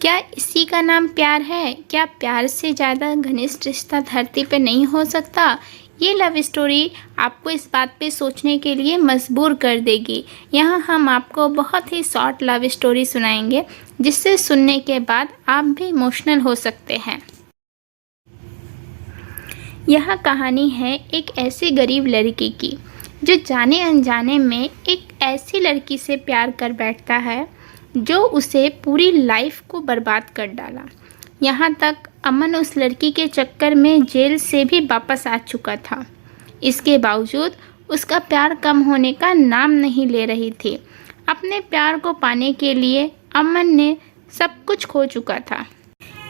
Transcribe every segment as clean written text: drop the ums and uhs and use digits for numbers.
क्या इसी का नाम प्यार है? क्या प्यार से ज़्यादा घनिष्ठ रिश्ता धरती पे नहीं हो सकता? ये लव स्टोरी आपको इस बात पे सोचने के लिए मजबूर कर देगी। यहाँ हम आपको बहुत ही शॉर्ट लव स्टोरी सुनाएंगे, जिससे सुनने के बाद आप भी इमोशनल हो सकते हैं। यह कहानी है एक ऐसी गरीब लड़की की, जो जाने अनजाने में एक ऐसी लड़की से प्यार कर बैठता है जो उसे पूरी लाइफ को बर्बाद कर डाला। यहाँ तक अमन उस लड़की के चक्कर में जेल से भी वापस आ चुका था। इसके बावजूद उसका प्यार कम होने का नाम नहीं ले रही थी। अपने प्यार को पाने के लिए अमन ने सब कुछ खो चुका था।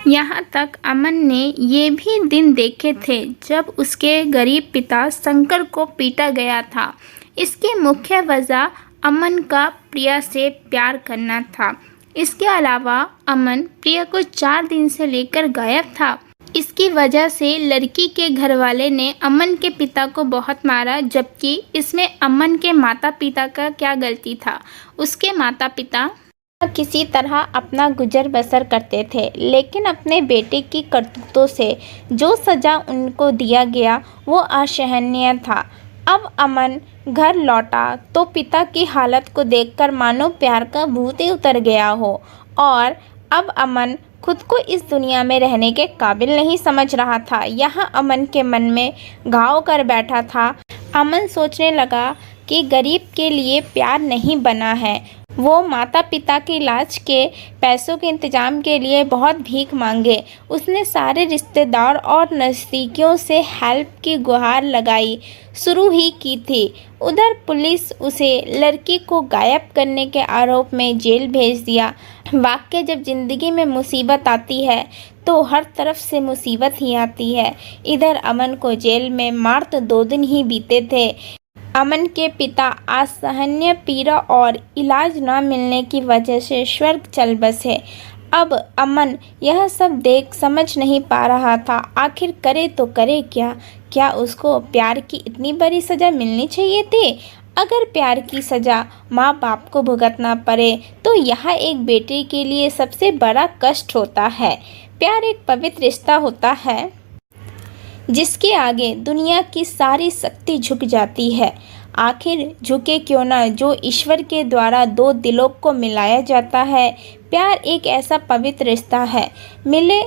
यहाँ तक अमन ने ये भी दिन देखे थे जब उसके गरीब पिता शंकर को पीटा गया था। इसकी मुख्य वजह अमन का प्रिया से प्यार करना था। इसके अलावा अमन प्रिया को 4 दिन से लेकर गायब था। इसकी वजह से लड़की के घर वाले ने अमन के पिता को बहुत मारा, जबकि इसमें अमन के माता पिता का क्या गलती था। उसके माता पिता किसी तरह अपना गुजर बसर करते थे, लेकिन अपने बेटे की करतूतों से जो सज़ा उनको दिया गया वो असहनीय था। अब अमन घर लौटा तो पिता की हालत को देखकर मानो प्यार का भूत ही उतर गया हो, और अब अमन खुद को इस दुनिया में रहने के काबिल नहीं समझ रहा था। यहाँ अमन के मन में घाव कर बैठा था। अमन सोचने लगा कि गरीब के लिए प्यार नहीं बना है। वो माता पिता के इलाज के पैसों के इंतजाम के लिए बहुत भीख मांगे। उसने सारे रिश्तेदार और नज़दीकियों से हेल्प की गुहार लगाई शुरू ही की थी। उधर पुलिस उसे लड़की को गायब करने के आरोप में जेल भेज दिया। वाकई जब ज़िंदगी में मुसीबत आती है तो हर तरफ से मुसीबत ही आती है। इधर अमन को जेल में मात्र 2 दिन ही बीते थे। अमन के पिता असहनीय पीड़ा और इलाज न मिलने की वजह से स्वर्ग चल बसे। अब अमन यह सब देख समझ नहीं पा रहा था, आखिर करे तो करे क्या। क्या उसको प्यार की इतनी बड़ी सज़ा मिलनी चाहिए थी? अगर प्यार की सज़ा माँ बाप को भुगतना पड़े तो यह एक बेटे के लिए सबसे बड़ा कष्ट होता है। प्यार एक पवित्र रिश्ता होता है जिसके आगे दुनिया की सारी शक्ति झुक जाती है। आखिर झुके क्यों ना, जो ईश्वर के द्वारा 2 दिलों को मिलाया जाता है। प्यार एक ऐसा पवित्र रिश्ता है मिले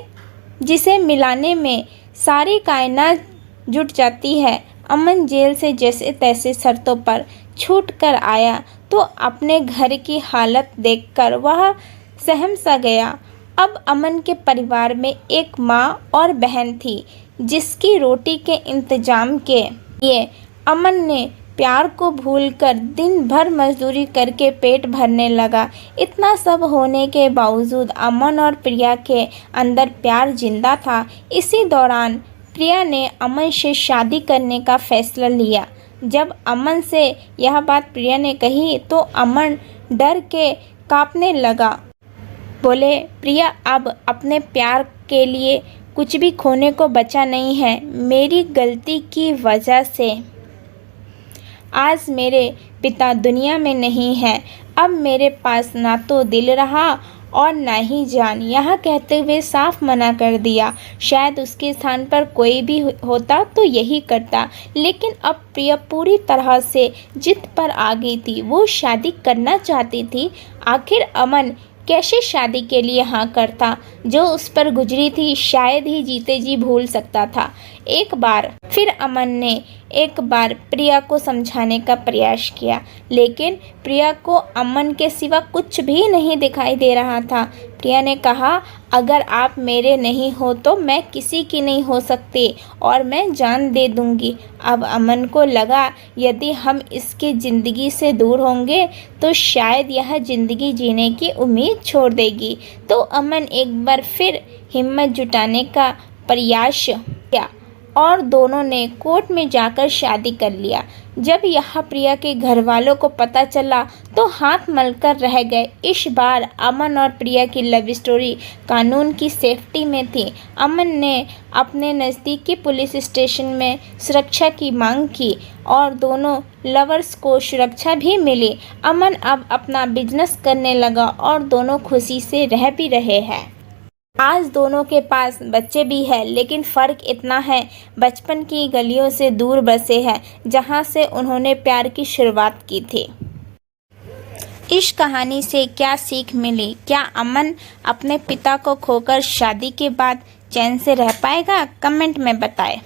जिसे मिलाने में सारी कायनात जुट जाती है। अमन जेल से जैसे तैसे शर्तों पर छूट कर आया तो अपने घर की हालत देखकर वह सहम सा गया। अब अमन के परिवार में एक माँ और बहन थी, जिसकी रोटी के इंतजाम के लिए अमन ने प्यार को भूलकर दिन भर मजदूरी करके पेट भरने लगा। इतना सब होने के बावजूद अमन और प्रिया के अंदर प्यार जिंदा था। इसी दौरान प्रिया ने अमन से शादी करने का फैसला लिया। जब अमन से यह बात प्रिया ने कही तो अमन डर के कांपने लगा। बोले, प्रिया, अब अपने प्यार के लिए कुछ भी खोने को बचा नहीं है। मेरी गलती की वजह से आज मेरे पिता दुनिया में नहीं हैं। अब मेरे पास ना तो दिल रहा और ना ही जान। यह कहते हुए साफ मना कर दिया। शायद उसके स्थान पर कोई भी होता तो यही करता, लेकिन अब प्रिया पूरी तरह से जिद पर आ गई थी। वो शादी करना चाहती थी। आखिर अमन कैसे शादी के लिए हाँ करता? जो उस पर गुजरी थी शायद ही जीते जी भूल सकता था। एक बार फिर अमन ने एक बार प्रिया को समझाने का प्रयास किया, लेकिन प्रिया को अमन के सिवा कुछ भी नहीं दिखाई दे रहा था। प्रिया ने कहा, अगर आप मेरे नहीं हो तो मैं किसी की नहीं हो सकती और मैं जान दे दूंगी। अब अमन को लगा यदि हम इसकी ज़िंदगी से दूर होंगे तो शायद यह ज़िंदगी जीने की उम्मीद छोड़ देगी। तो अमन एक बार फिर हिम्मत जुटाने का प्रयास किया। और दोनों ने कोर्ट में जाकर शादी कर लिया। जब यह प्रिया के घर वालों को पता चला तो हाथ मलकर रह गए। इस बार अमन और प्रिया की लव स्टोरी कानून की सेफ्टी में थी। अमन ने अपने नज़दीकी पुलिस स्टेशन में सुरक्षा की मांग की और दोनों लवर्स को सुरक्षा भी मिली। अमन अब अपना बिजनेस करने लगा और दोनों खुशी से रह भी रहे हैं। आज दोनों के पास बच्चे भी हैं, लेकिन फ़र्क इतना है, बचपन की गलियों से दूर बसे हैं जहां से उन्होंने प्यार की शुरुआत की थी। इस कहानी से क्या सीख मिली? क्या अमन अपने पिता को खोकर शादी के बाद चैन से रह पाएगा? कमेंट में बताएं।